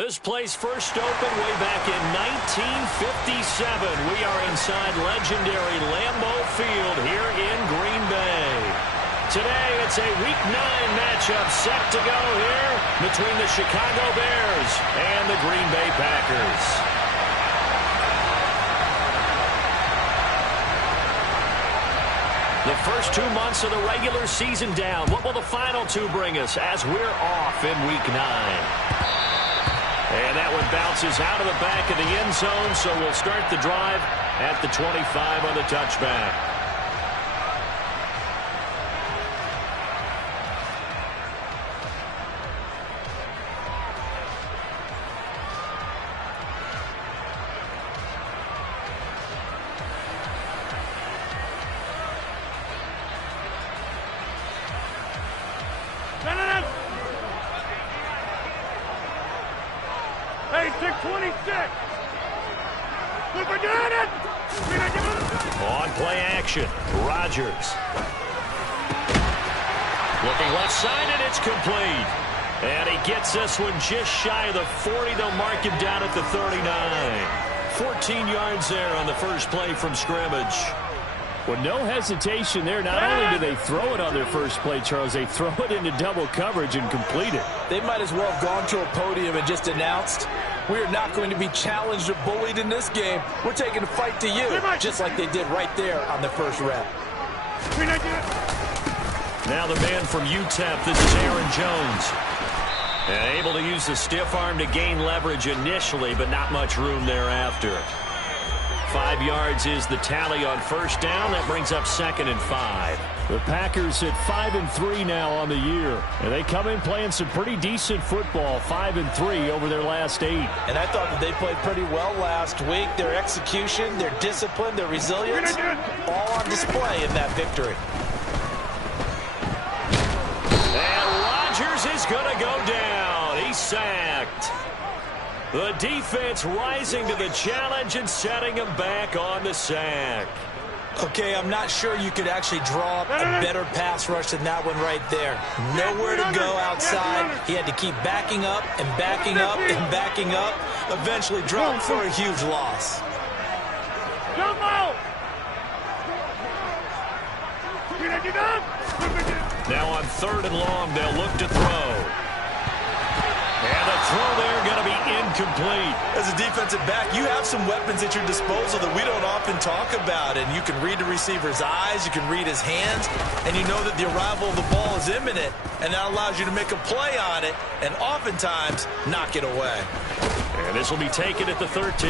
This place first opened way back in 1957. We are inside legendary Lambeau Field here in Green Bay. Today, it's a Week 9 matchup set to go here between the Chicago Bears and the Green Bay Packers. The first 2 months of the regular season down. What will the final 2 bring us as we're off in Week 9? And that one bounces out of the back of the end zone, so we'll start the drive at the 25 on the touchback. On play action, Rodgers. Looking left side, and it's complete. And he gets this one just shy of the 40. They'll mark him down at the 39. 14 yards there on the first play from scrimmage. Well, no hesitation there. Not only do they throw it on their first play, Charles, they throw it into double coverage and complete it. They might as well have gone to a podium and just announced, we are not going to be challenged or bullied in this game. We're taking a fight to you, just like they did right there on the first rep. Now the man from UTEP, this is Aaron Jones. And able to use the stiff arm to gain leverage initially, but not much room thereafter. 5 yards is the tally on first down. That brings up 2nd and 5. The Packers at 5-3 now on the year. And they come in playing some pretty decent football, 5-3 over their last 8. And I thought that they played pretty well last week. Their execution, their discipline, their resilience, all on display in that victory. And Rodgers is going to go down. He's sacked. The defense rising to the challenge and setting him back on the sack. Okay, I'm not sure you could actually draw up a better pass rush than that one right there. Nowhere to go outside. He had to keep backing up and backing up and backing up. Eventually dropped for a huge loss. Now on 3rd and long, they'll look to throw. And the throw there going to be incomplete. As a defensive back, you have some weapons at your disposal that we don't often talk about. And you can read the receiver's eyes, you can read his hands, and you know that the arrival of the ball is imminent. And that allows you to make a play on it and oftentimes knock it away. And this will be taken at the 13.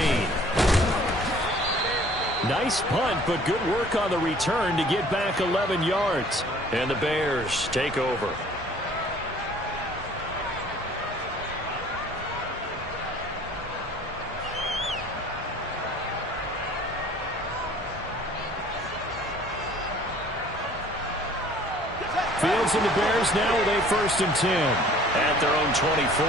Nice punt, but good work on the return to get back 11 yards. And the Bears take over. Fields and the Bears now with a 1st and 10. At their own 24.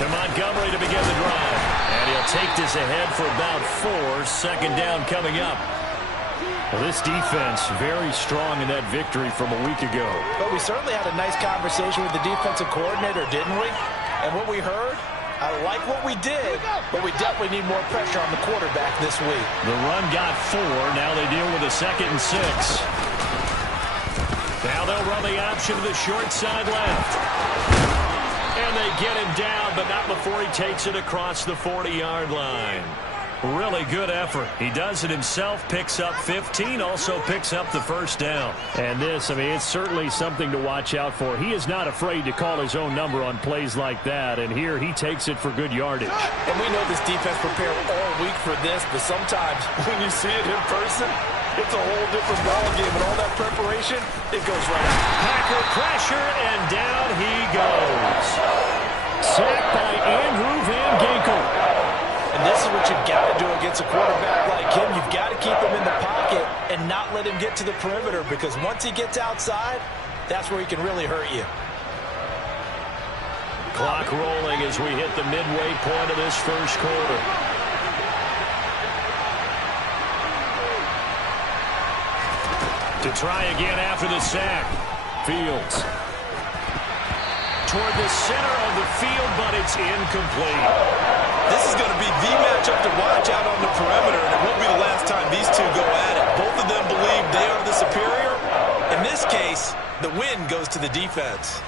To Montgomery to begin the drive. And he'll take this ahead for about 4. 2nd down coming up. Well, this defense very strong in that victory from a week ago. But we certainly had a nice conversation with the defensive coordinator, didn't we? And what we heard, I like what we did, but we definitely need more pressure on the quarterback this week. The run got 4. Now they deal with a 2nd and 6. Now they'll run the option to the short side left. And they get him down, but not before he takes it across the 40-yard line. Really good effort. He does it himself, picks up 15, also picks up the 1st down. And this, I mean, it's certainly something to watch out for. He is not afraid to call his own number on plays like that, and here he takes it for good yardage. And we know this defense prepared all week for this, but sometimes when you see it in person, it's a whole different ballgame, and all that preparation, it goes right out. Packer pressure, and down he goes. Sacked by Andrew Van Ginkel. And this is what you've got to do against a quarterback like him. You've got to keep him in the pocket and not let him get to the perimeter, because once he gets outside, that's where he can really hurt you. Clock rolling as we hit the midway point of this first quarter. To try again after the sack. Fields. toward the center of the field, but it's incomplete. This is going to be the matchup to watch out on the perimeter, and it won't be the last time these two go at it. Both of them believe they are the superior. In this case, the win goes to the defense.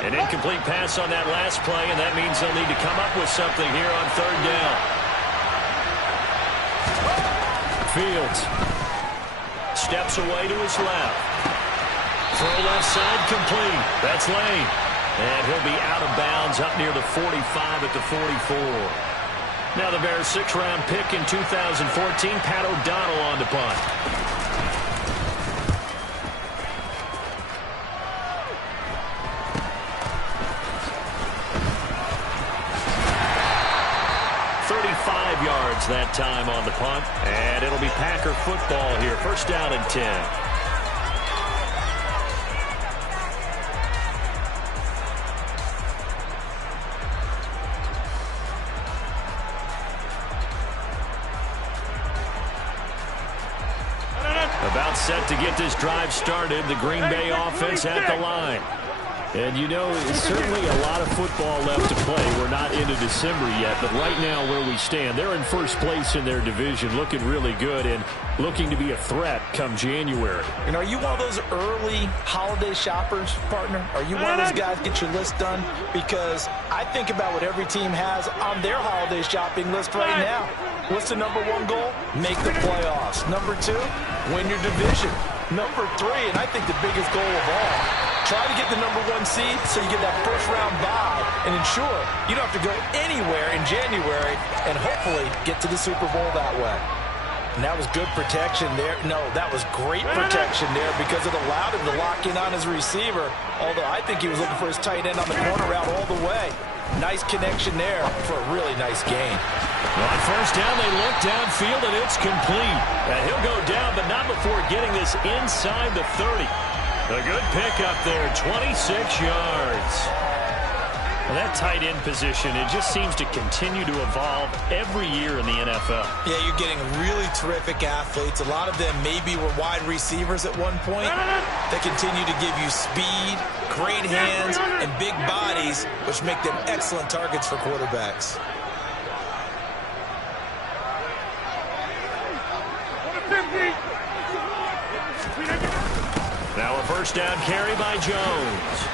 An incomplete pass on that last play, and that means they'll need to come up with something here on third down. Fields steps away to his left. Throw left side complete. That's Lane. And he'll be out of bounds up near the 45 at the 44. Now the Bears' 6th-round pick in 2014, Pat O'Donnell on to punt. Yards that time on the punt, and it'll be Packer football here. First down and 10. About set to get this drive started. The Green Bay offense at the line. And, you know, it's certainly a lot of football left to play. We're not into December yet, but right now where we stand, they're in first place in their division, looking really good and looking to be a threat come January. And are you one of those early holiday shoppers, partner? Are you one of those guys get your list done? Because I think about what every team has on their holiday shopping list right now. What's the number one goal? Make the playoffs. Number 2, win your division. Number 3, and I think the biggest goal of all, try to get the number 1 seed so you get that first-round bye and ensure you don't have to go anywhere in January and hopefully get to the Super Bowl that way. And that was good protection there. No, that was great protection there because it allowed him to lock in on his receiver, although I think he was looking for his tight end on the corner route all the way. Nice connection there for a really nice gain. Well, on first down, they look downfield, and it's complete. And he'll go down, but not before getting this inside the 30. A good pickup there, 26 yards. Well, that tight end position, it just seems to continue to evolve every year in the NFL. Yeah, you're getting really terrific athletes. A lot of them maybe were wide receivers at one point. They continue to give you speed, great hands, and big bodies, which make them excellent targets for quarterbacks. Now a first down carry by Jones.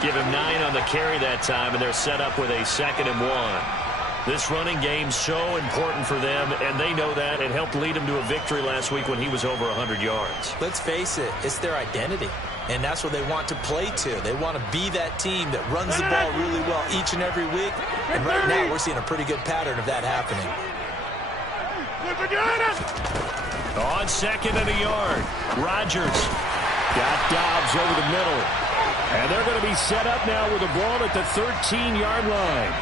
Give him 9 on the carry that time, and they're set up with a 2nd and 1. This running game's so important for them, and they know that. It helped lead them to a victory last week when he was over 100 yards. Let's face it, it's their identity, and that's what they want to play to. They want to be that team that runs the ball really well each and every week, and right now we're seeing a pretty good pattern of that happening. On 2nd and a yard, Rodgers got Dobbs over the middle. And they're going to be set up now with the ball at the 13-yard line.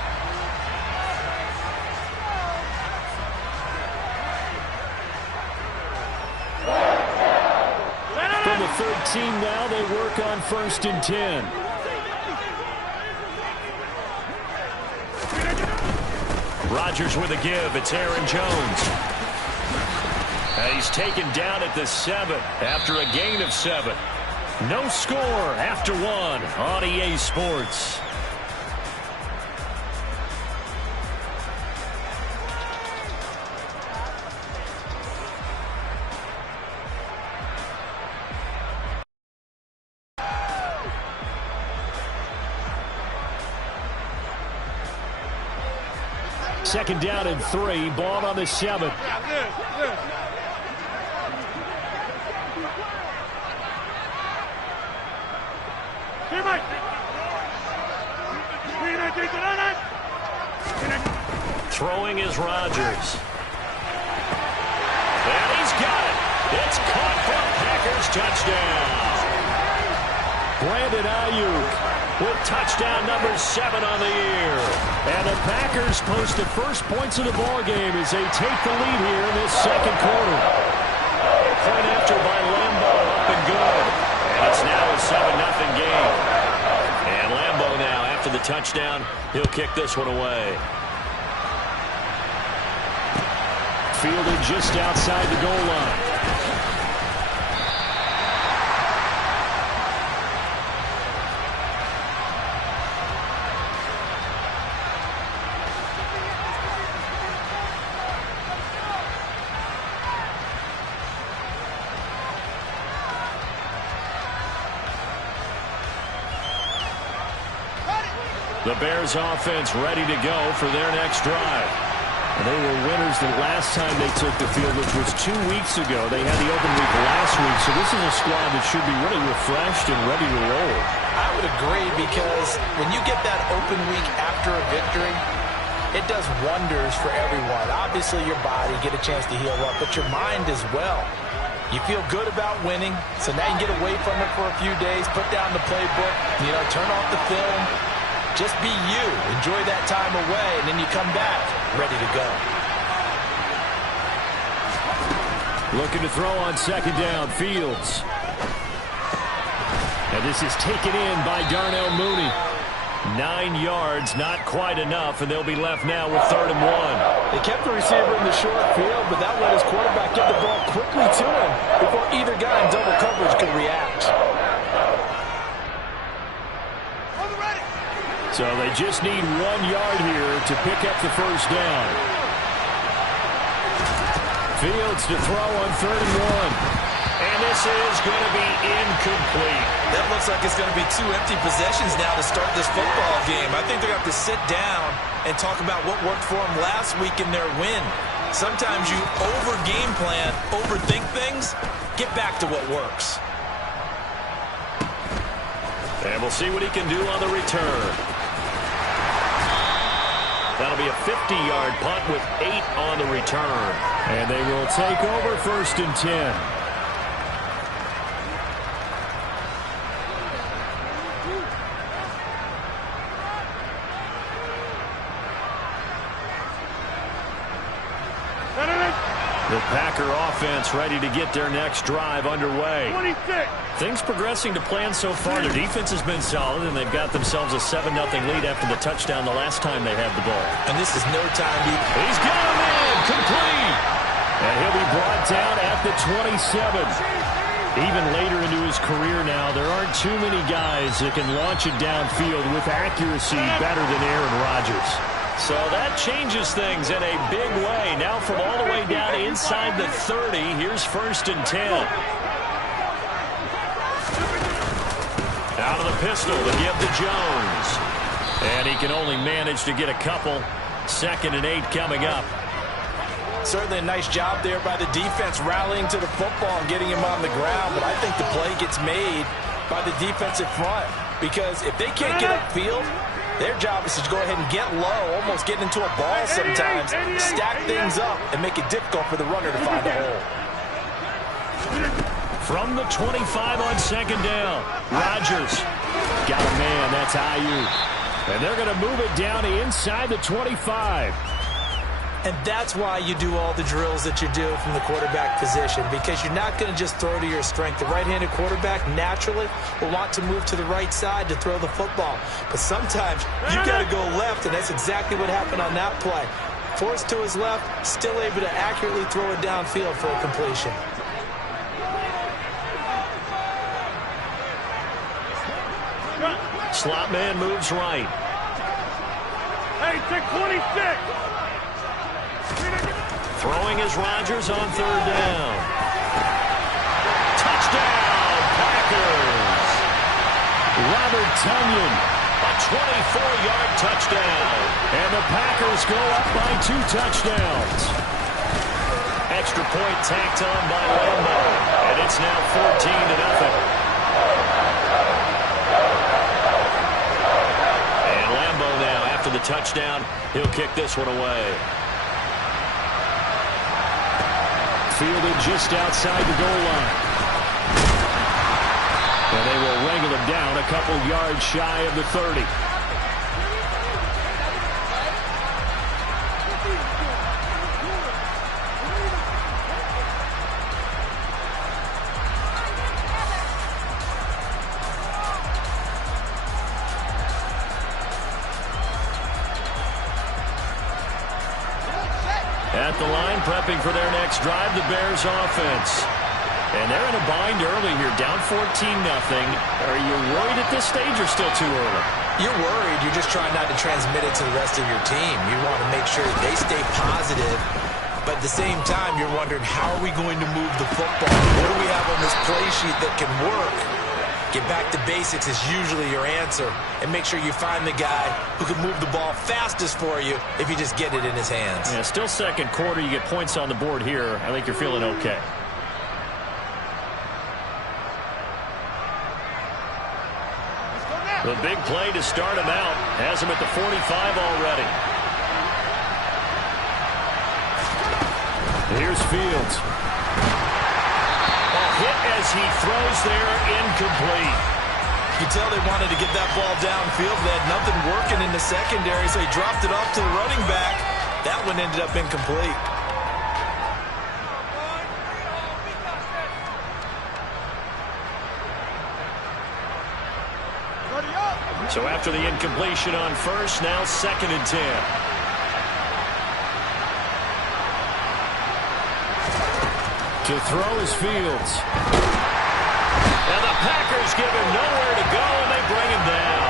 From the 13 now, they work on 1st and 10. Rodgers with a give. It's Aaron Jones. And he's taken down at the 7 after a gain of 7. No score after 1 on EA Sports. Second down and 3, ball on the 7. Throwing is Rodgers. And he's got it. It's caught for Packers touchdown. Brandon Ayuk with touchdown number 7 on the year. And the Packers post the first points of the ball game as they take the lead here in this second quarter. Point after by Lambeau, up and good. And it's now a 7-0 game. And Lambeau now, after the touchdown, he'll kick this one away. fielded just outside the goal line. The Bears offense ready to go for their next drive. And they were winners the last time they took the field, which was 2 weeks ago. They had the open week last week, so this is a squad that should be really refreshed and ready to roll. I would agree, because when you get that open week after a victory, it does wonders for everyone. Obviously, your body, get a chance to heal up, but your mind as well. You feel good about winning, so now you can get away from it for a few days, put down the playbook, turn off the film. Just be you. Enjoy that time away, and then you come back ready to go. Looking to throw on second down, Fields. And this is taken in by Darnell Mooney. 9 yards, not quite enough, and they'll be left now with 3rd and 1. They kept the receiver in the short field, but that let his quarterback get the ball quickly to him before either guy in double coverage could react. So they just need 1 yard here to pick up the first down. Fields to throw on 3rd and 1. And this is going to be incomplete. That looks like it's going to be 2 empty possessions now to start this football game. I think they're going to have to sit down and talk about what worked for them last week in their win. Sometimes you over-game plan, overthink things, get back to what works. And we'll see what he can do on the return. That'll be a 50-yard punt with 8 on the return. And they will take over 1st and 10. The Packer offense ready to get their next drive underway. 26. Things progressing to plan so far. Their defense has been solid, and they've got themselves a 7-0 lead after the touchdown the last time they had the ball. And this is no time to... He's got him in, complete. And he'll be brought down at the 27. Even later into his career now, there aren't too many guys that can launch it downfield with accuracy better than Aaron Rodgers. So that changes things in a big way. Now from all the way down inside the 30, here's 1st and 10. Out of the pistol to give to Jones. And he can only manage to get a couple. 2nd and 8 coming up. Certainly a nice job there by the defense rallying to the football and getting him on the ground. But I think the play gets made by the defensive front. Because if they can't get upfield, their job is to go ahead and get low, almost get into a ball sometimes, stack things up, and make it difficult for the runner to find a hole. From the 25 on 2nd down, Rodgers got a man. That's Ayuk. And they're going to move it down inside the 25. And that's why you do all the drills that you do from the quarterback position, because you're not going to just throw to your strength. The right-handed quarterback naturally will want to move to the right side to throw the football. But sometimes you got to go left, and that's exactly what happened on that play. Forced to his left, still able to accurately throw it downfield for a completion. Slot man moves right. Hey, take 26. Throwing is Rodgers on 3rd down. Touchdown, Packers. Robert Tonyan. A 24-yard touchdown. And the Packers go up by 2 touchdowns. Extra point tacked on by Lambo. And it's now 14-0. And Lambo now, after the touchdown, he'll kick this one away. Fielded just outside the goal line. And they will wrangle him down a couple yards shy of the 30. at the line, prepping for their next drive, the Bears offense. And they're in a bind early here, down 14-0. Are you worried at this stage or still too early? You're worried. You're just trying not to transmit it to the rest of your team. You want to make sure they stay positive. But at the same time, you're wondering, how are we going to move the football? What do we have on this play sheet that can work? Get back to basics is usually your answer. And make sure you find the guy who can move the ball fastest for you if you just get it in his hands. Yeah, still second quarter. You get points on the board here. I think you're feeling okay. The big play to start him out. Has him at the 45 already. Here's Fields. A hit as he throws there, incomplete. You can tell they wanted to get that ball downfield. They had nothing working in the secondary, so he dropped it off to the running back. That one ended up incomplete. So after the incompletion on first, now 2nd and 10. To throw is Fields. And the Packers give him nowhere to go, and they bring him down.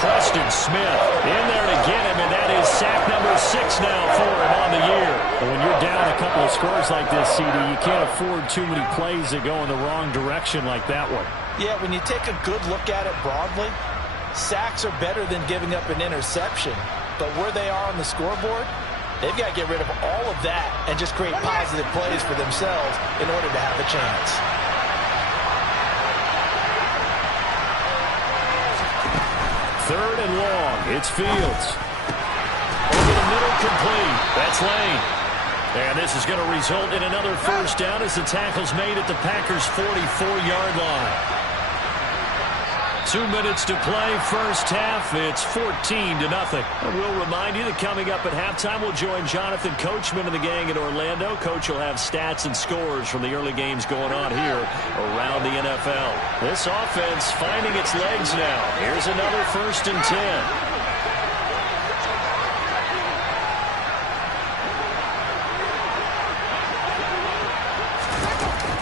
Preston Smith in there to get him, and that is sack number 6 now for him on the year. But when you're down a couple of scores like this, CD, you can't afford too many plays that go in the wrong direction like that one. Yeah, when you take a good look at it broadly, sacks are better than giving up an interception. But where they are on the scoreboard, they've got to get rid of all of that and just create positive plays for themselves in order to have a chance. Third and long. It's Fields. Over the middle, complete. That's Lane. And this is going to result in another first down as the tackle's made at the Packers' 44-yard line. 2 minutes to play, first half. It's 14-0. And we'll remind you that coming up at halftime, we'll join Jonathan Coachman and the gang in Orlando. Coach will have stats and scores from the early games going on here around the NFL. This offense finding its legs now. Here's another 1st and 10.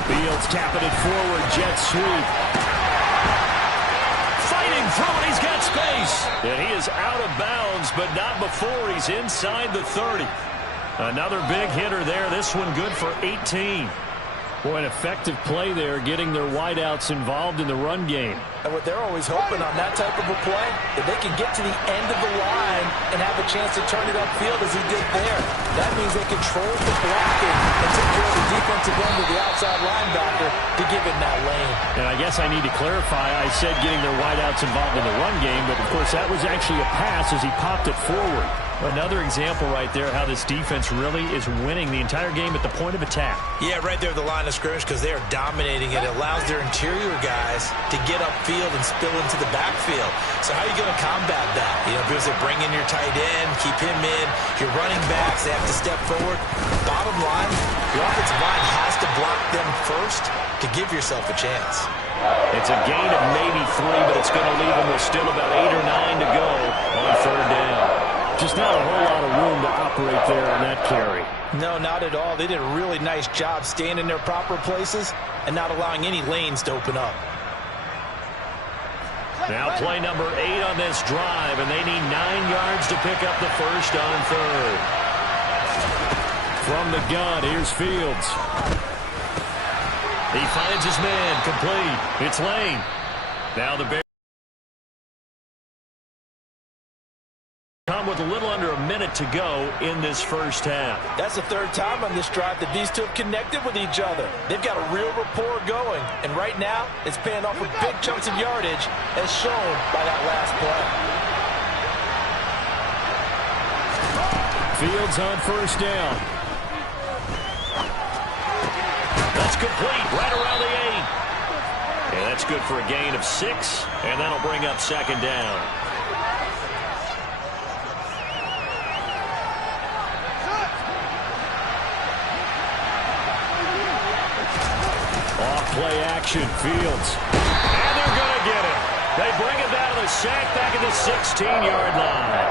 Fields tapping it forward, jet sweep. Fighting through it, he's got space. And he is out of bounds, but not before he's inside the 30. Another big hitter there, this one good for 18. Boy, an effective play there, getting their wideouts involved in the run game. And what they're always hoping on that type of a play, that they can get to the end of the line and have a chance to turn it upfield as he did there. That means they control the blocking and take care of the defensive end of the outside linebacker to give him that lane. And I guess I need to clarify, I said getting their wideouts involved in the run game, but of course that was actually a pass as he popped it forward. Another example right there how this defense really is winning the entire game at the point of attack. Yeah, right there at the line of scrimmage because they are dominating it. It allows their interior guys to get upfield and spill into the backfield. So how are you going to combat that? You know, because they bring in your tight end, keep him in. Your running backs, they have to step forward. Bottom line, your offensive line has to block them first to give yourself a chance. It's a gain of maybe 3, but it's going to leave them with still about 8 or 9 to go on 3rd down. Just not a whole lot of room to operate there on that carry. No, not at all. They did a really nice job staying in their proper places and not allowing any lanes to open up. Now play number 8 on this drive, and they need 9 yards to pick up the first on 3rd. From the gun, here's Fields. He finds his man, complete. It's Lane. Now the Bears come with a little under a minute to go in this first half. That's the 3rd time on this drive that these two have connected with each other. They've got a real rapport going, and right now it's paying off with big chunks of yardage as shown by that last play. Fields on first down. That's complete right around the 8. And that's good for a gain of 6, and that'll bring up 2nd down. Play action, Fields. And they're going to get it. They bring it down to the sack back at the 16-yard line.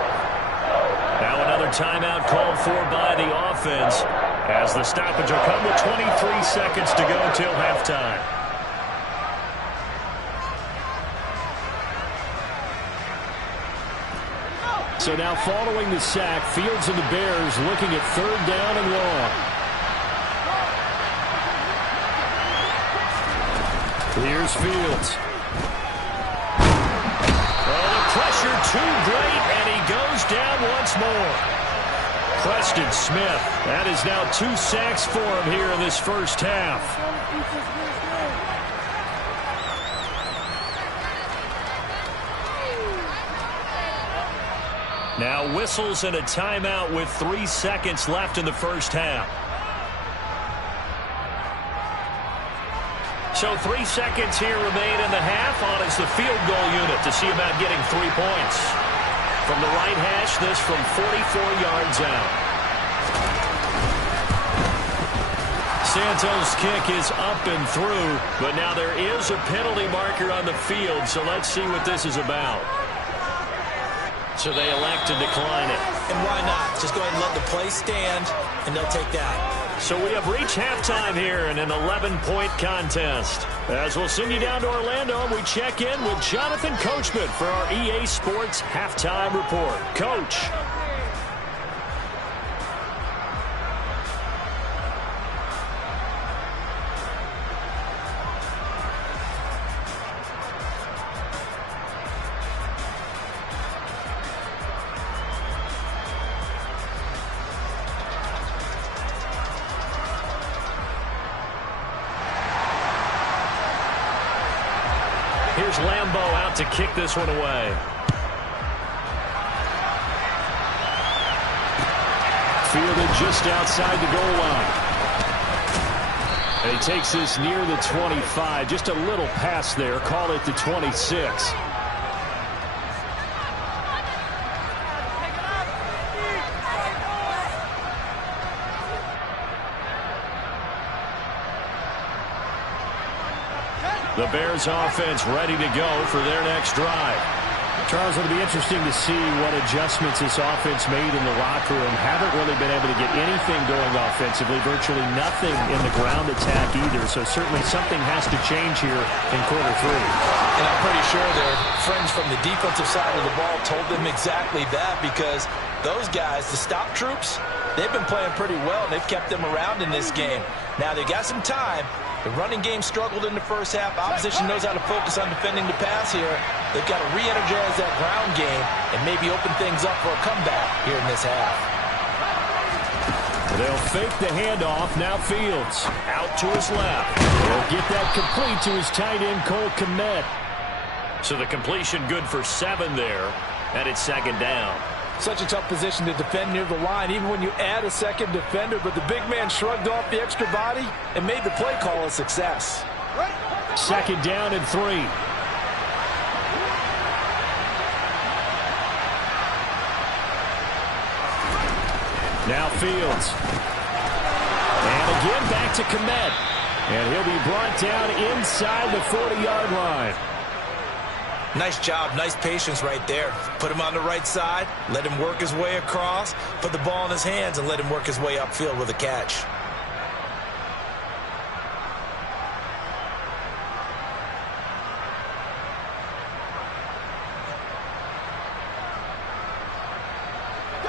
Now another timeout called for by the offense as the stoppage will come with 23 seconds to go till halftime. So now following the sack, Fields and the Bears looking at 3rd down and long. Here's Fields. Oh, the pressure too great, and he goes down once more. Preston Smith, that is now 2 sacks for him here in this first half. Now whistles and a timeout with 3 seconds left in the first half. So 3 seconds here remain in the half on as the field goal unit to see about getting 3 points. From the right hash, this from 44 yards out. Santos' kick is up and through, but now there is a penalty marker on the field, so let's see what this is about. So they elect to decline it. And why not? Just go ahead and let the play stand, and they'll take that. So we have reached halftime here in an 11-point contest. As we'll send you down to Orlando, and we check in with Jonathan Coachman for our EA Sports Halftime Report. Coach. Here's Lambeau out to kick this one away. Fielded just outside the goal line. And he takes this near the 25. Just a little pass there. Call it the 26. The Bears offense ready to go for their next drive. Charles, it'll be interesting to see what adjustments this offense made in the locker room. Haven't really been able to get anything going offensively, virtually nothing in the ground attack either. So certainly something has to change here in quarter 3. And I'm pretty sure their friends from the defensive side of the ball told them exactly that, because those guys, the stop troops, they've been playing pretty well. They've kept them around in this game. Now they've got some time. The running game struggled in the first half. Opposition knows how to focus on defending the pass here. They've got to re-energize that ground game and maybe open things up for a comeback here in this half. They'll fake the handoff. Now Fields out to his left. He'll get that complete to his tight end, Cole Kmet. So the completion good for 7 there, and it's 2nd down. Such a tough position to defend near the line, even when you add a second defender. But the big man shrugged off the extra body and made the play call a success. 2nd down and 3. Now Fields. And again back to Kmet. And he'll be brought down inside the 40-yard line. Nice job, nice patience right there. Put him on the right side, let him work his way across, put the ball in his hands, and let him work his way upfield with a catch.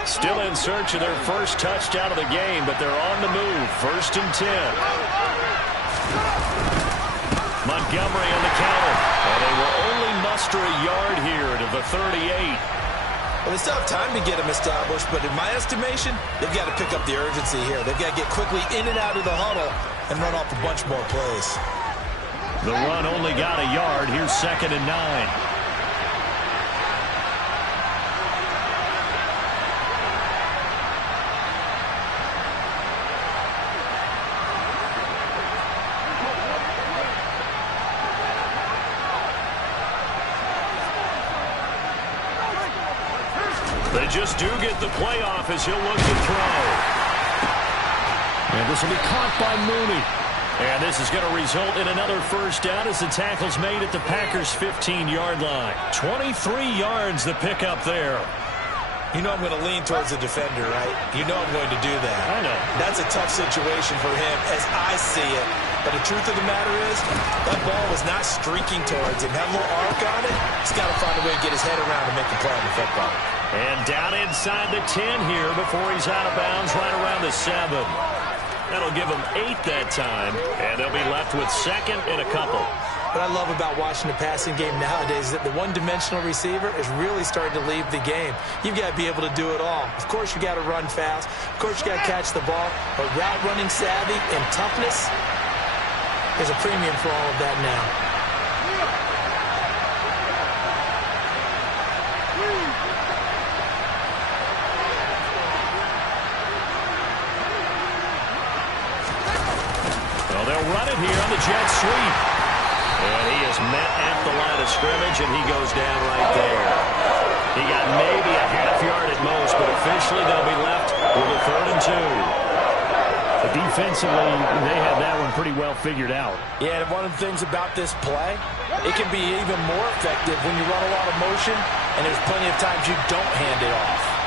Still in search of their first touchdown of the game, but they're on the move. 1st and 10. Montgomery on the counter. And they will only muster a yard here to the 38. Well, they still have time to get him established, but in my estimation, they've got to pick up the urgency here. They've got to get quickly in and out of the huddle and run off a bunch more plays. The run only got a yard. Here's 2nd and 9. They just do get the playoff as he'll look to throw. And this will be caught by Mooney. And this is going to result in another first down as the tackle's made at the Packers' 15-yard line. 23 yards the pickup there. You know I'm going to lean towards the defender, right? You know I'm going to do that. I know. That's a tough situation for him as I see it. But the truth of the matter is, that ball was not streaking towards him. Had a little arc on it. He's got to find a way to get his head around and make a play on the football. And down inside the 10 here before he's out of bounds right around the 7. That'll give him 8 that time. And they'll be left with second and a couple. What I love about watching the passing game nowadays is that the one-dimensional receiver is really starting to leave the game. You've got to be able to do it all. Of course, you got to run fast. Of course, you got to catch the ball. But route running savvy and toughness is a premium for all of that now. Well, they'll run it here on the jet sweep. And he is met at the line of scrimmage, and he goes down right there. He got maybe a half yard at most, but officially they'll be left with a 3rd and 2. But defensively, they have that one pretty well figured out. Yeah, and one of the things about this play, it can be even more effective when you run a lot of motion, and there's plenty of times you don't hand it off.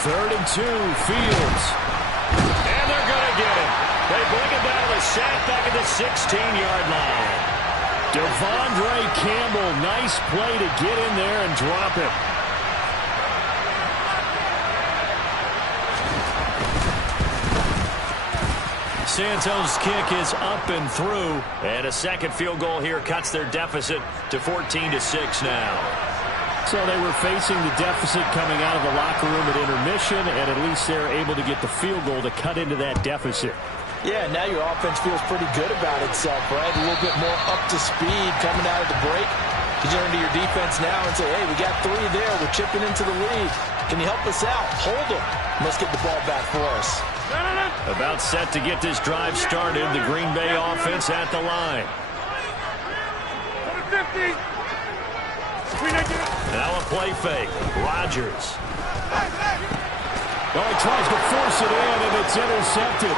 Third and 2, Fields. And they're going to get him. They bring him down to the sack back at the 16-yard line. Devondre Campbell, nice play to get in there and drop it. Santos' kick is up and through. And a second field goal here cuts their deficit to 14-6 now. So they were facing the deficit coming out of the locker room at intermission, and at least they're able to get the field goal to cut into that deficit. Yeah, now your offense feels pretty good about itself, right? A little bit more up to speed coming out of the break. You turn to your defense now and say, hey, we got 3 there. We're chipping into the lead. Can you help us out? Hold them. Let's get the ball back for us. About set to get this drive started. The Green Bay offense at the line. 50. Now a play fake. Rodgers. Oh, he tries to force it in, and it's intercepted.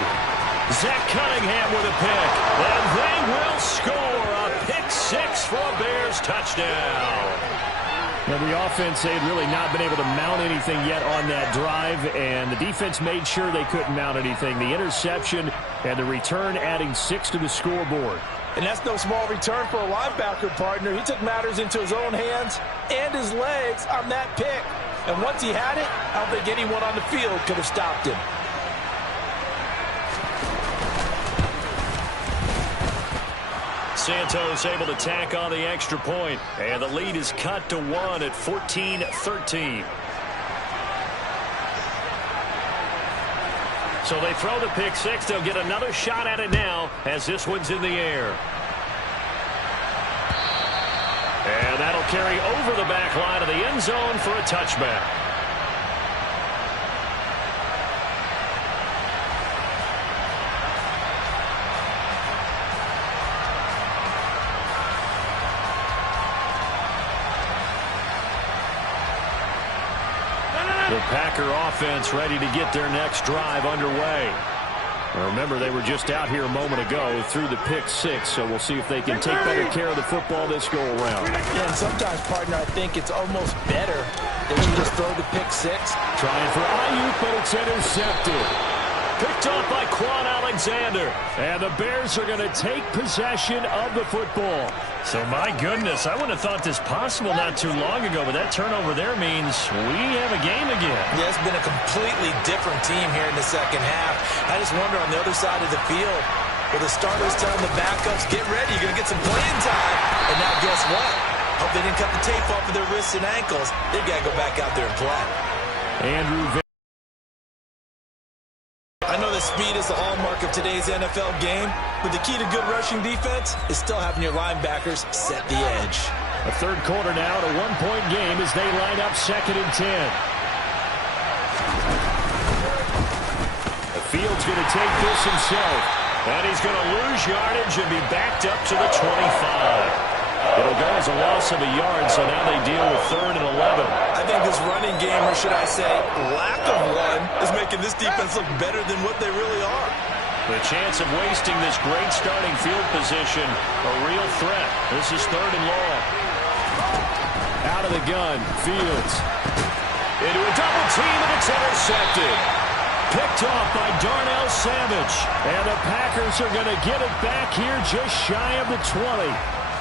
Zach Cunningham with a pick. And they will score a pick 6 for a Bears touchdown. Now, the offense, they had really not been able to mount anything yet on that drive, and the defense made sure they couldn't mount anything. The interception and the return adding 6 to the scoreboard. And that's no small return for a linebacker, partner. He took matters into his own hands and his legs on that pick. And once he had it, I don't think anyone on the field could have stopped him. Santos able to tack on the extra point, and the lead is cut to 1 at 14-13. So they throw the pick 6. They'll get another shot at it now as this one's in the air. And that'll carry over the back line of the end zone for a touchback. The Packer offense ready to get their next drive underway. Now remember, they were just out here a moment ago through the pick 6, so we'll see if they can take better care of the football this go-around. Yeah, and sometimes, partner, I think it's almost better that you just throw the pick 6. Trying for Ayuk, but it's intercepted. Picked off by Quan Alexander. And the Bears are going to take possession of the football. So, my goodness, I wouldn't have thought this possible not too long ago, but that turnover there means we have a game again. Yeah, it's been a completely different team here in the second half. I just wonder on the other side of the field, with the starters telling the backups, get ready, you're going to get some playing time. And now guess what? Hope they didn't cut the tape off of their wrists and ankles. They've got to go back out there and play. Andrew I know that speed is the hallmark of today's NFL game, but the key to good rushing defense is still having your linebackers set the edge. A third quarter now, a one-point game as they line up 2nd and 10. The Field's going to take this himself. And he's going to lose yardage and be backed up to the 25. It'll go as a loss of a yard, so now they deal with 3rd and 11. I think this running game, or should I say lack of one, is making this defense look better than what they really are. The chance of wasting this great starting field position, a real threat. This is 3rd and long. Out of the gun, Fields. Into a double team, and it's intercepted. Picked off by Darnell Savage. And the Packers are going to get it back here just shy of the 20.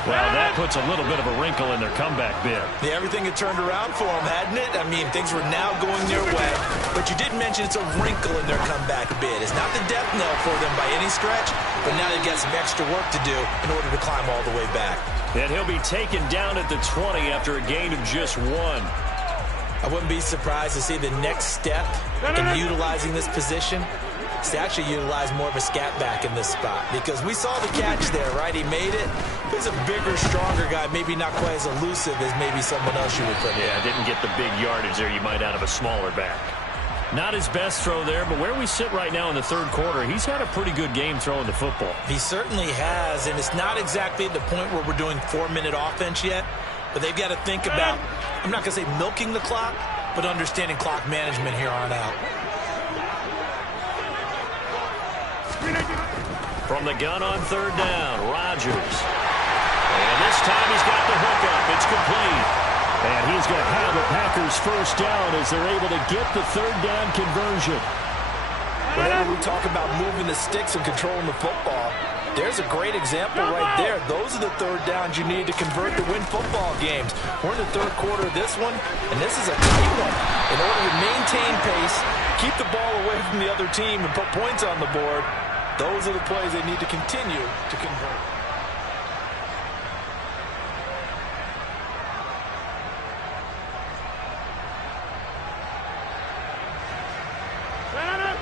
Well, that puts a little bit of a wrinkle in their comeback bid. Yeah, everything had turned around for them, hadn't it? I mean, things were now going their way. But you did mention it's a wrinkle in their comeback bid. It's not the death knell for them by any stretch, but now they've got some extra work to do in order to climb all the way back. And he'll be taken down at the 20 after a gain of just 1. I wouldn't be surprised to see the next step in utilizing this position is to actually utilize more of a scat back in this spot, because we saw the catch there, right? He made it. He's a bigger, stronger guy, maybe not quite as elusive as maybe someone else you would put in. Yeah, didn't get the big yardage there you might out of a smaller back. Not his best throw there, but where we sit right now in the 3rd quarter, he's had a pretty good game throwing the football. He certainly has, and it's not exactly at the point where we're doing 4-minute offense yet, but they've got to think about, I'm not going to say milking the clock, but understanding clock management here on out. From the gun on 3rd down, Rodgers. And this time he's got the hookup. It's complete. And he's going to have the Packers first down as they're able to get the 3rd down conversion. Whenever we talk about moving the sticks and controlling the football, there's a great example right there. Those are the 3rd downs you need to convert to win football games. We're in the 3rd quarter of this one, and this is a tight one. In order to maintain pace, keep the ball away from the other team, and put points on the board, those are the plays they need to continue to convert.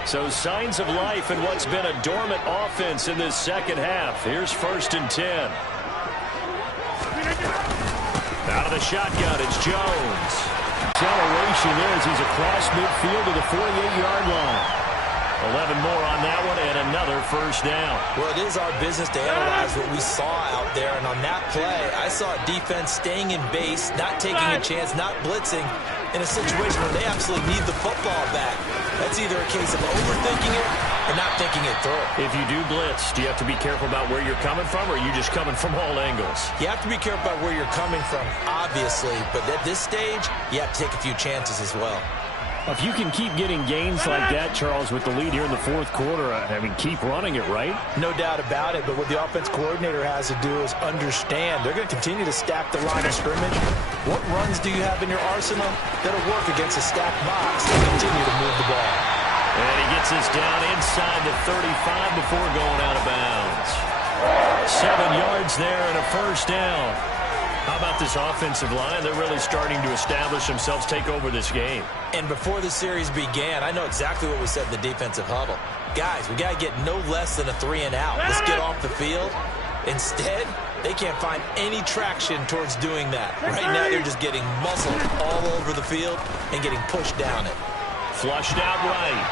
So signs of life in what's been a dormant offense in this 2nd half. Here's 1st and 10. Out of the shotgun, it's Jones. Acceleration there as he's across midfield to the 48-yard line. 11 more on that one, and another first down. Well, it is our business to analyze what we saw out there, and on that play, I saw a defense staying in base, not taking a chance, not blitzing, in a situation where they absolutely need the football back. That's either a case of overthinking it or not thinking it through. If you do blitz, do you have to be careful about where you're coming from, or are you just coming from all angles? You have to be careful about where you're coming from, obviously, but at this stage, you have to take a few chances as well. If you can keep getting gains like that, Charles, with the lead here in the 4th quarter, I mean, keep running it, right? No doubt about it, but what the offense coordinator has to do is understand they're going to continue to stack the line of scrimmage. What runs do you have in your arsenal that'll work against a stacked box and continue to move the ball? And he gets this down inside the 35 before going out of bounds. 7 yards there and a first down. How about this offensive line? They're really starting to establish themselves, take over this game. And before the series began, I know exactly what we said in the defensive huddle. Guys, we got to get no less than a 3 and out. Let's get off the field. Instead, they can't find any traction towards doing that. Right now, they're just getting muscled all over the field and getting pushed down it. Flushed out right.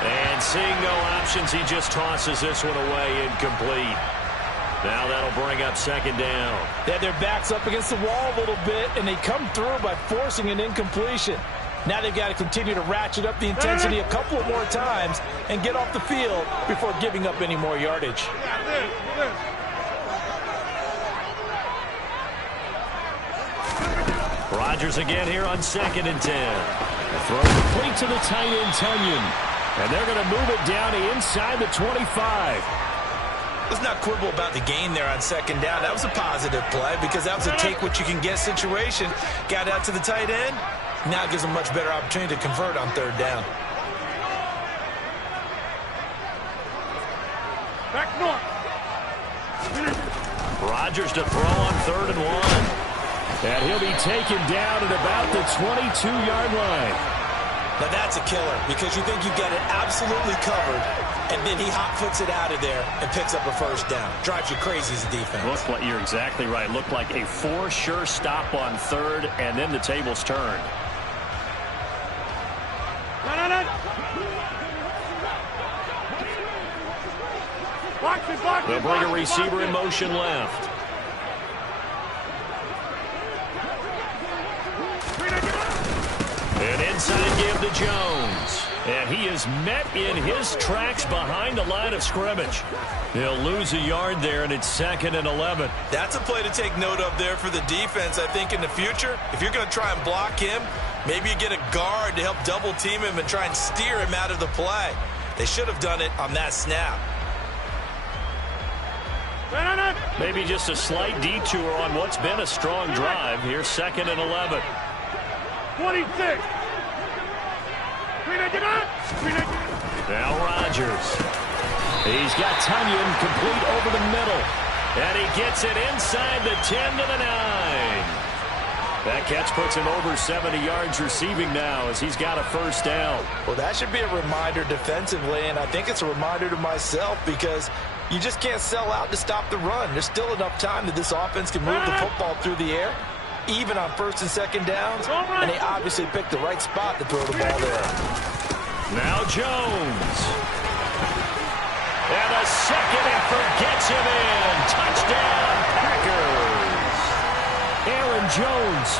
And seeing no options, he just tosses this one away, incomplete. Now that'll bring up 2nd down. They had their backs up against the wall a little bit, and they come through by forcing an incompletion. Now they've got to continue to ratchet up the intensity a couple of more times and get off the field before giving up any more yardage. Rodgers again here on 2nd and 10. The throw complete to the tight end, Tunyon. And they're going to move it down to inside the 25. Let's not quibble about the gain there on 2nd down. That was a positive play because that was a take-what-you-can-get situation. Got out to the tight end. Now it gives them a much better opportunity to convert on 3rd down. Back north. Rodgers to throw on 3rd and 1. And he'll be taken down at about the 22-yard line. Now that's a killer because you think you've got it absolutely covered, and then he hot-foots it out of there and picks up a first down. Drives you crazy as a defense. Looked like, you're exactly right. Looked like a for-sure stop on 3rd, and then the tables turned. They'll bring a receiver in motion left. An inside give to Jones. And he is met in his tracks behind the line of scrimmage. He'll lose a yard there, and it's 2nd and 11. That's a play to take note of there for the defense, I think, in the future. If you're going to try and block him, maybe you get a guard to help double team him and try and steer him out of the play. They should have done it on that snap. Maybe just a slight detour on what's been a strong drive. Here's 2nd and 11. 26. Now Rodgers. He's got Tunyon complete over the middle. And he gets it inside the 10 to the 9. That catch puts him over 70 yards receiving now as he's got a first down. Well, that should be a reminder defensively, and I think it's a reminder to myself because you just can't sell out to stop the run. There's still enough time that this offense can move the football through the air, even on 1st and 2nd downs, and they obviously picked the right spot to throw the ball there. Now Jones. And a second effort gets him in. Touchdown, Packers. Aaron Jones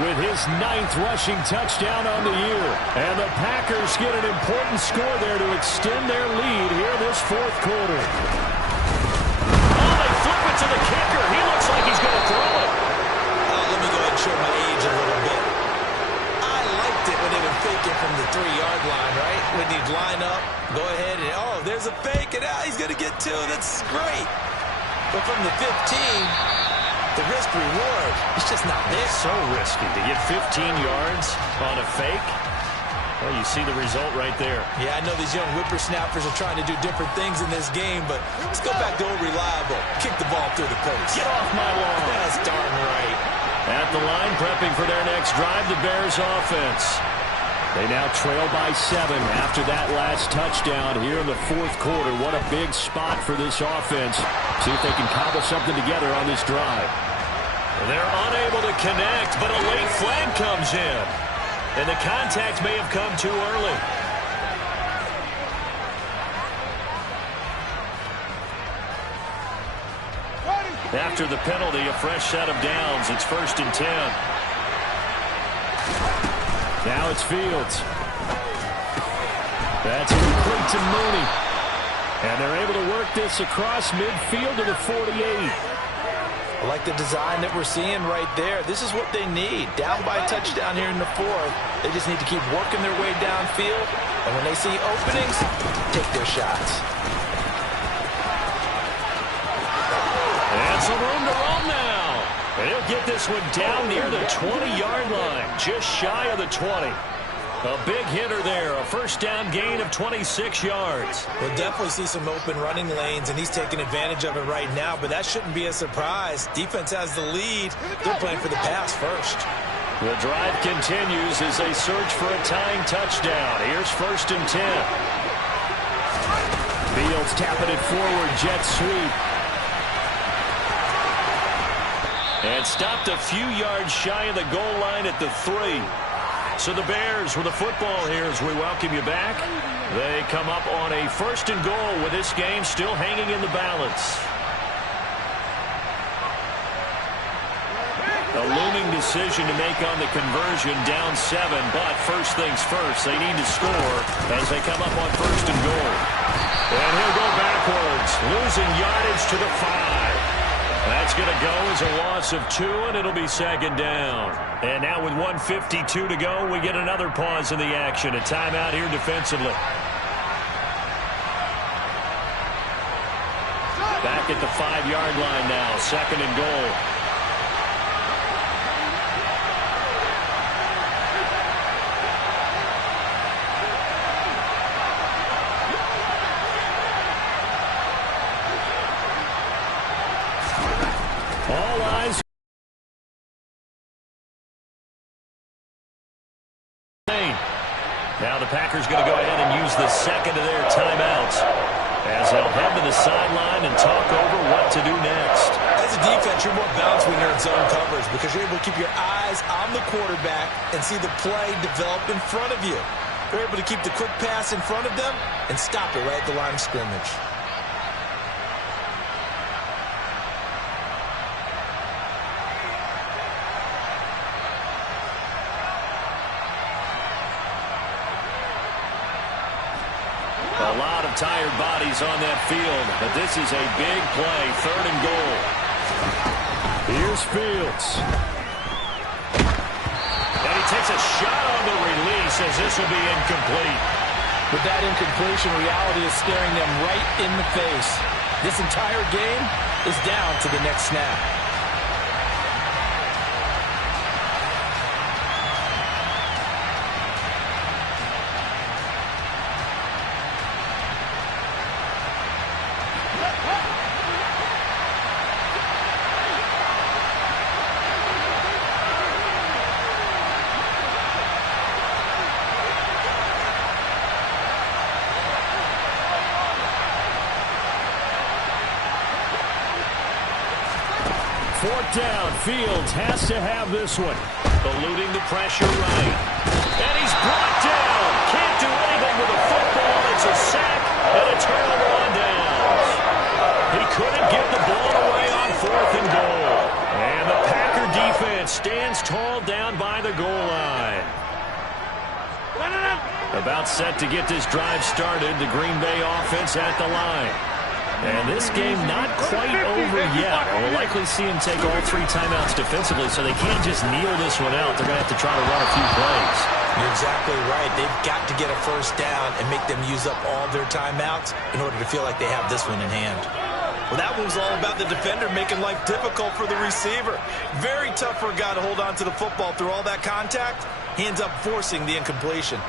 with his 9th rushing touchdown on the year. And the Packers get an important score there to extend their lead here this 4th quarter. Oh, they flip it to the kicker. He looks like he's going to throw it. Let me go ahead and show my age a little bit. I liked it when they would fake it from the 3-yard line, right? When he'd line up, go ahead and, oh, there's a fake, and he's going to get 2. That's great. But from the 15, the risk-reward, it's just not there. It's so risky to get 15 yards on a fake. Well, you see the result right there. Yeah, I know these young whippersnappers are trying to do different things in this game, but let's go back to old reliable. Kick the ball through the post. Get off my lawn. That's darn right. At the line, prepping for their next drive, the Bears offense. They now trail by 7 after that last touchdown here in the 4th quarter. What a big spot for this offense. See if they can cobble something together on this drive. They're unable to connect, but a late flag comes in. And the contact may have come too early. After the penalty, a fresh set of downs. It's 1st and 10. Now it's Fields. That's complete to Mooney. And they're able to work this across midfield to the 48. I like the design that we're seeing right there. This is what they need. Down by a touchdown here in the 4th. They just need to keep working their way downfield. And when they see openings, take their shots. And some room to roam now. And he'll get this one down near the 20-yard line. Just shy of the 20. A big hitter there. A first down gain of 26 yards. We'll definitely see some open running lanes, and he's taking advantage of it right now, but that shouldn't be a surprise. Defense has the lead. They're playing for the pass first. The drive continues as they search for a tying touchdown. Here's 1st and 10. Fields tapping it forward. Jet sweep. And stopped a few yards shy of the goal line at the 3. So the Bears with the football here as we welcome you back. They come up on a 1st and goal with this game still hanging in the balance. A looming decision to make on the conversion, down 7, but first things first, they need to score as they come up on 1st and goal. And he'll go backwards, losing yardage to the 5. That's going to go as a loss of 2, and it'll be 2nd down. And now with 1:52 to go, we get another pause in the action. A timeout here defensively. Back at the 5-yard line now, 2nd and goal. All eyes. Now the Packers going to go ahead and use the second of their timeouts as they'll head to the sideline and talk over what to do next. As a defense, you're more balanced when you're in zone coverage because you're able to keep your eyes on the quarterback and see the play develop in front of you. You're able to keep the quick pass in front of them and stop it right at the line of scrimmage. A lot of tired bodies on that field, but this is a big play, 3rd and goal. Here's Fields. And he takes a shot on the release as this will be incomplete. With that incompletion, reality is staring them right in the face. This entire game is down to the next snap. Fourth down. Fields has to have this one. Eluding the pressure right. And he's brought down. Can't do anything with the football. It's a sack and a turnover on downs. He couldn't get the ball away on 4th and goal. And the Packer defense stands tall down by the goal line. About set to get this drive started. The Green Bay offense at the line. And this game not quite over yet. We'll likely see him take all 3 timeouts defensively, so they can't just kneel this one out. They're going to have to try to run a few plays. You're exactly right. They've got to get a first down and make them use up all their timeouts in order to feel like they have this one in hand. Well, that one was all about the defender making life difficult for the receiver. Very tough for a guy to hold on to the football through all that contact. He ends up forcing the incompletion.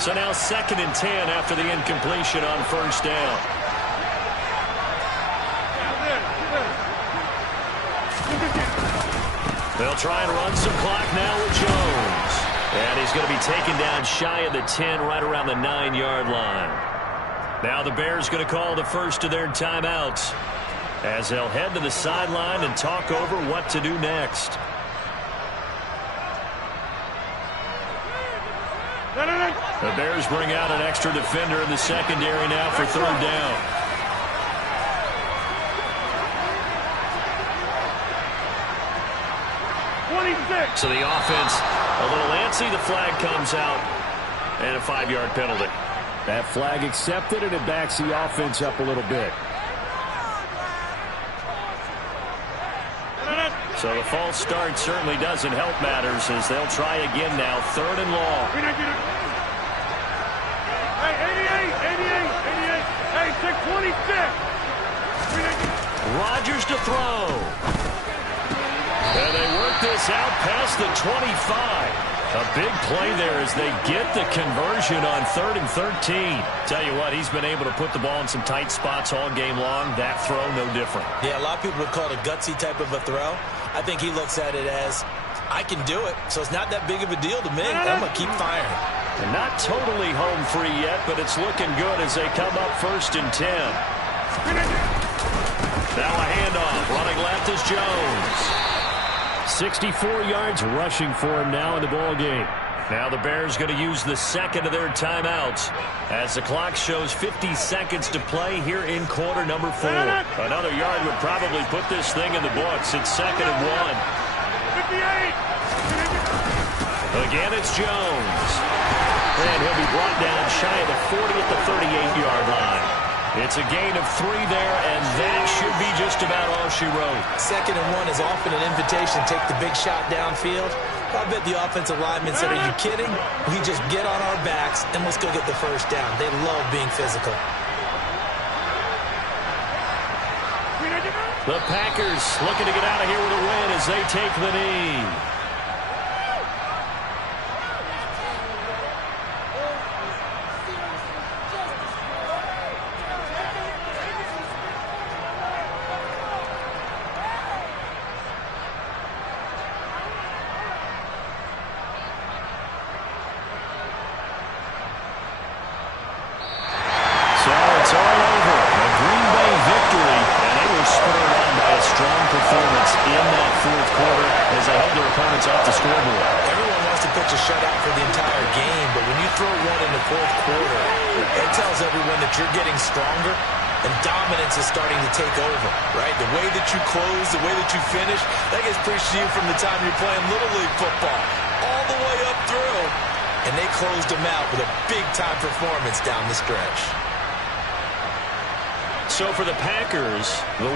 So now 2nd and 10 after the incompletion on 1st down. They'll try and run some clock now with Jones. And he's going to be taken down shy of the 10, right around the 9-yard line. Now the Bears going to call the first of their timeouts as they'll head to the sideline and talk over what to do next. The Bears bring out an extra defender in the secondary now for 3rd down. So the offense a little antsy. The flag comes out and a 5-yard penalty. That flag accepted, and it backs the offense up a little bit. So the false start certainly doesn't help matters as they'll try again now. 3rd and long. Hey, 626. Rodgers to throw. And they work this out past the 25. A big play there as they get the conversion on 3rd and 13. Tell you what, he's been able to put the ball in some tight spots all game long. That throw, no different. Yeah, a lot of people would call it a gutsy type of a throw. I think he looks at it as, I can do it, so it's not that big of a deal to me. I'm going to keep firing. And not totally home free yet, but it's looking good as they come up 1st and 10. Now a handoff. Running left is Jones. 64 yards rushing for him now in the ball game. Now the Bears going to use the 2nd of their timeouts as the clock shows 50 seconds to play here in quarter number 4. Another yard would probably put this thing in the books. It's 2nd and 1. 58. Again, it's Jones. And he'll be brought down shy of the 40 at the 38-yard line. It's a gain of 3 there, and that should be just about all she wrote. 2nd and 1 is often an invitation to take the big shot downfield. I bet the offensive lineman said, are you kidding? We just get on our backs and let's go get the first down. They love being physical. The Packers looking to get out of here with a win as they take the knee. throw one in the fourth quarter, it tells everyone that you're getting stronger and dominance is starting to take over, right? The way that you close, the way that you finish, that gets preached to you from the time you're playing Little League football all the way up through. And they closed them out with a big-time performance down the stretch. So for the Packers, the